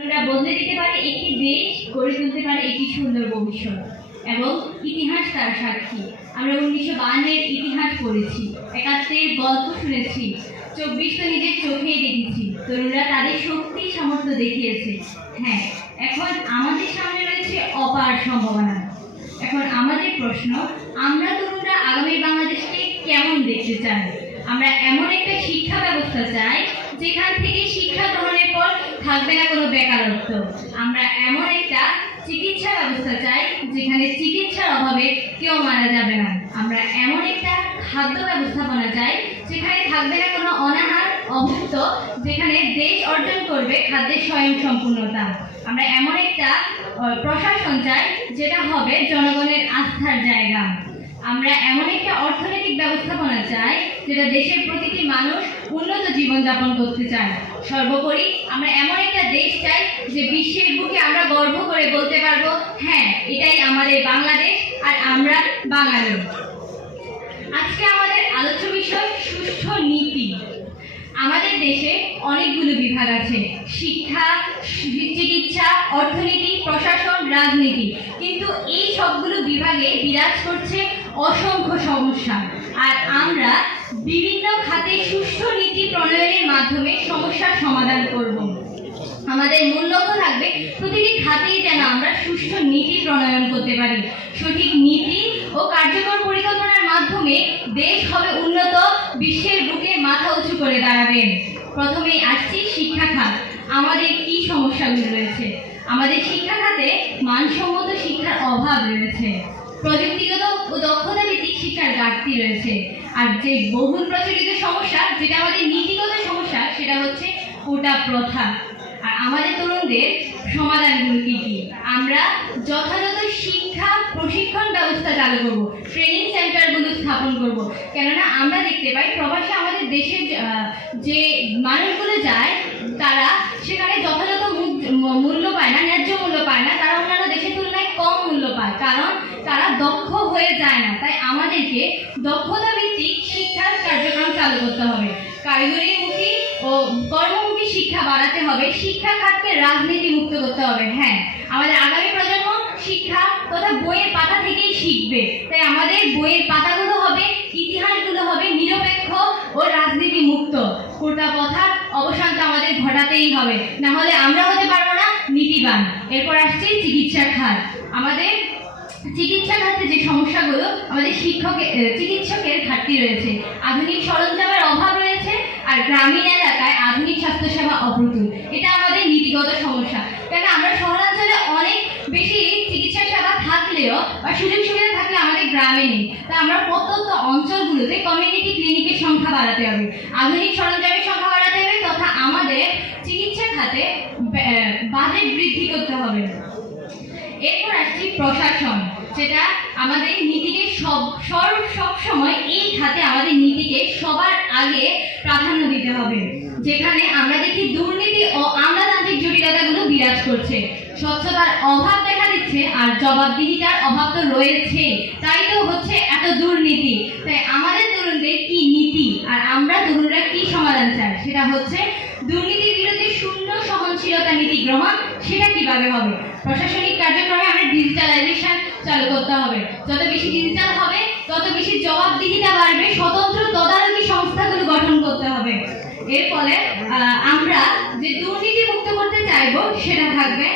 আমরা বদলে দিতে পারে একটি দেশ গড়ে তুলতে পারে একটি সুন্দর ভবিষ্যৎ এবং ইতিহাস তার সাক্ষী। আমরা উনিশশো বাহান্নের ইতিহাস পড়েছি, একাত্তরের গল্প শুনেছি, চব্বিশ তো নিজের চোখেই দেখেছি। তরুণরা তাদের শক্তি, সামর্থ্য দেখিয়েছে। হ্যাঁ এখন আমাদের সামনে রয়েছে অপার সম্ভাবনা। এখন আমাদের প্রশ্ন, আমরা তরুণরা আগামী বাংলাদেশকে কেমন দেখতে চাই? আমরা এমন একটা শিক্ষা ব্যবস্থা চাই যেখান থেকে শিক্ষা গ্রহণের পর থাকবে না কোনো বেকারত্ব। আমরা এমন একটা চিকিৎসা ব্যবস্থা চাই, যেখানে চিকিৎসার অভাবে কেউ মারা যাবে না। আমরা এমন একটা খাদ্য ব্যবস্থাপনা চাই, যেখানে থাকবে না কোনো অনাহার অভুক্ত, যেখানে দেশ অর্জন করবে খাদ্যের স্বয়ং সম্পূর্ণতা আমরা এমন একটা প্রশাসন চাই, যেটা হবে জনগণের আস্থার জায়গা। আমরা এমন একটা অর্থনৈতিক ব্যবস্থাপনা চাই যেটা দেশের প্রতিটি মানুষ উন্নত জীবনযাপন করতে চায়। সর্বোপরি আমরা এমন একটা দেশ চাই যে বিশ্বের বুকে আমরা গর্ব করে বলতে পারব হ্যাঁ এটাই আমাদের বাংলাদেশ আর আমরা বাঙালি। আজকে আমাদের আলোচ্য বিষয় সুষ্ঠ নীতি। আমাদের দেশে অনেকগুলো বিভাগ আছে, শিক্ষা, চিকিৎসা, অর্থনীতি, প্রশাসন, রাজনীতি। কিন্তু এই সবগুলো বিভাগে বিরাজ করছে অসংখ্য সমস্যা। আর আমরা বিভিন্ন খাতে সুষ্ঠু নীতি প্রণয়নের মাধ্যমে সমস্যার সমাধান করব। আমাদের মূল লক্ষ্য থাকবে প্রতিটি খাতেই যেন আমরা সুষ্ঠু নীতি প্রণয়ন করতে পারি। সঠিক নীতি ও কার্যকর পরিকল্পনার মাধ্যমে দেশ হবে উন্নত, বিশ্বের বুকে মাথা উঁচু করে দাঁড়াবে। প্রথমেই আসছি শিক্ষা খাত। আমাদের কি সমস্যাগুলো রয়েছে? আমাদের শিক্ষা খাতে মানসম্মত শিক্ষার অভাব রয়েছে। প্রযুক্তিগত ও দক্ষতা ভিত্তিক শিক্ষার ঘাটতি রয়েছে। আর যে বহুল প্রচলিত সমস্যা যেটা আমাদের নীতিগত সমস্যা সেটা হচ্ছে কোটা প্রথা। আর আমাদের তরুণদের সমাধানগুলো কি কি? আমরা যথাযথ শিক্ষা প্রশিক্ষণ ব্যবস্থা চালু করব ট্রেনিং সেন্টারগুলো স্থাপন করব। কেননা আমরা দেখতে পাই প্রবাসে আমাদের দেশের যে, মানুষগুলো যায় তারা সেখানে যথাযথ মূল- মূল্য পায় না ন্যায্য মূল্য পায় না তারা অন্যান্য দেশের তুলনায় কম মূল্য পায় কারণ তারা দক্ষ হয়ে যায় না। তাই আমাদেরকে দক্ষতা ভিত্তিক শিক্ষার কার্যক্রম চালু করতে হবে। কারিগরিমুখী ও কর্মমুখী শিক্ষা বাড়াতে হবে। শিক্ষা খাতকে রাজনীতি মুক্ত করতে হবে। হ্যাঁ আমাদের আগামী প্রজন্ম শিক্ষা তথা বইয়ের পাতা থেকেই শিখবে। তাই আমাদের বইয়ের পাতাগুলো হবে, ইতিহাসগুলো হবে নিরপেক্ষ ও রাজনীতি মুক্ত কোটা পথার অবসান তো আমাদের ঘটাতেই হবে। না হলে আমরা হতে পারব না নীতিবান। এরপর আসছে চিকিৎসা খাত। আমাদের চিকিৎসা খাতে যে সমস্যাগুলো, আমাদের শিক্ষকের চিকিৎসকের ঘাটতি রয়েছে। আধুনিক সরঞ্জামের অভাব রয়েছে আর গ্রামীণ এলাকায় আধুনিক স্বাস্থ্যসেবা অপ্রতুল। এটা আমাদের নীতিগত সমস্যা। কেন আমরা শহরাঞ্চলে অনেক বেশি চিকিৎসা সেবা থাকলেও বা সুযোগ সুবিধা থাকলে আমাদের গ্রামে নেই। তাই আমরা প্রত্যন্ত অঞ্চলগুলোতে কমিউনিটি ক্লিনিকের সংখ্যা বাড়াতে হবে। আধুনিক সরঞ্জামের সংখ্যা বাড়াতে হবে তথা আমাদের চিকিৎসা খাতে বাজেট বৃদ্ধি করতে হবে এরপর আসছি প্রশাসন, যেটা আমাদের নীতিকে সব সব সব সময় এই খাতে আমাদের নীতিকে সবার আগে প্রাধান্য দিতে হবে। যেখানে আমরা দেখি দুর্নীতি ও আমলাতান্ত্রিক জটিলতাগুলো বিরাজ করছে। স্বচ্ছতার অভাব দেখা দিচ্ছে আর জবাবদিহিতার অভাব তো রয়েছে। তাই তো হচ্ছে এত দুর্নীতি। তাই আমাদের তরুণদের কি নীতি আর আমরা তরুণরা কি সমাধান চাই? সেটা হচ্ছে বিরুদ্ধে শূন্য সহনশীলতা নীতি গ্রহণ, সেটা কীভাবে হবে? প্রশাসনিক কার্যক্রমে আমরা ডিজিটালাইজেশন চালু করতে হবে। যত বেশি ডিজিটাল হবে, তত বেশি জবাবদিহিতা বাড়বে, স্বতন্ত্র তদারকি সংস্থাগুলো গঠন করতে হবে। এর ফলে আমরা যে দুর্নীতি মুক্ত করতে চাইব, সেটা থাকবে।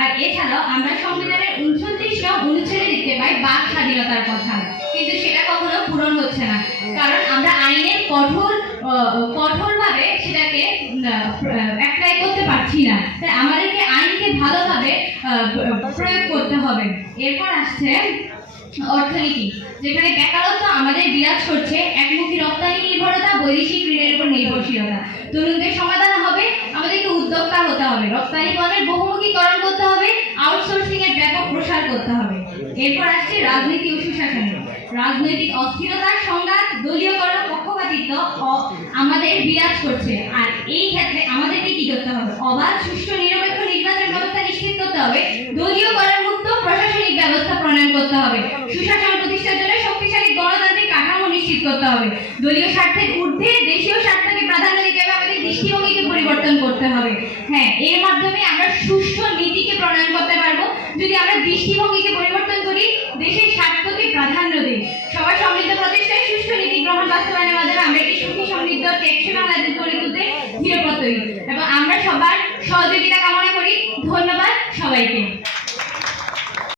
আর এছাড়াও আমরা সংবিধানের উনচল্লিশ নং অনুচ্ছেদে দেখতে পাই বাক স্বাধীনতার কথা। কিন্তু সেটা কখনো পূরণ হচ্ছে না। কারণ আমরা আইনের কঠোর কঠোরভাবে সেটাকে পারছি না। তাই আমাদেরকে আইনকে ভালোভাবে প্রয়োগ করতে হবে। এরপর আসছে অর্থনীতি, যেখানে বেকারত্ব আমাদের বিরাজ করছে একমুখী রপ্তানি নির্ভরতা, বৈদেশিক ঋণের উপর নির্ভরশীলতা। তরুণদের সমাধান হবে, আমাদেরকে উদ্যোক্তা হতে হবে। রপ্তানি পণ্যের বহুমুখীকরণ করতে হবে আউটসোর্সিং এর ব্যাপক প্রসার করতে হবে। এরপর আসছে রাজনীতি ও সুশাসন। রাজনৈতিক অস্থিরতার সংঘাত, দলীয়করণ, পক্ষপাতিত্ব আমাদের বিরাজ করছে। আর এই ক্ষেত্রে অবাধ সুষ্ঠু, নিরপেক্ষ নির্বাচন ব্যবস্থা নিশ্চিত করতে হবে। দলীয় দলীয়করণ মুক্ত প্রশাসনিক ব্যবস্থা প্রণয়ন করতে হবে। সুশাসন প্রতিষ্ঠার জন্য শক্তিশালী গণতান্ত্রিক কাঠামো নিশ্চিত করতে হবে। দলীয় স্বার্থের ঊর্ধ্বে দেশীয় স্বার্থকে প্রাধান্য দিতে হবে, আমাদের দৃষ্টিভঙ্গিকে পরিবর্তন করতে হবে। হ্যাঁ এর মাধ্যমে আমরা সুষ্ঠু নীতিকে প্রণয়ন করতে পারব। যদি আমরা দৃষ্টিভঙ্গিকে পরিবর্তন করি, দেশের স্বার্থকে প্রাধান্য দিই। সবার সমৃদ্ধ প্রচেষ্টায় সুষ্ঠু নীতি গ্রহণ বাস্তবায়নের মাধ্যমে আমরা একটি সুখী সমৃদ্ধ টেকসই বাংলাদেশ গড়ে তুলতে দৃঢ়প্রত্যয়ী এবং সবার সহযোগিতা কামনা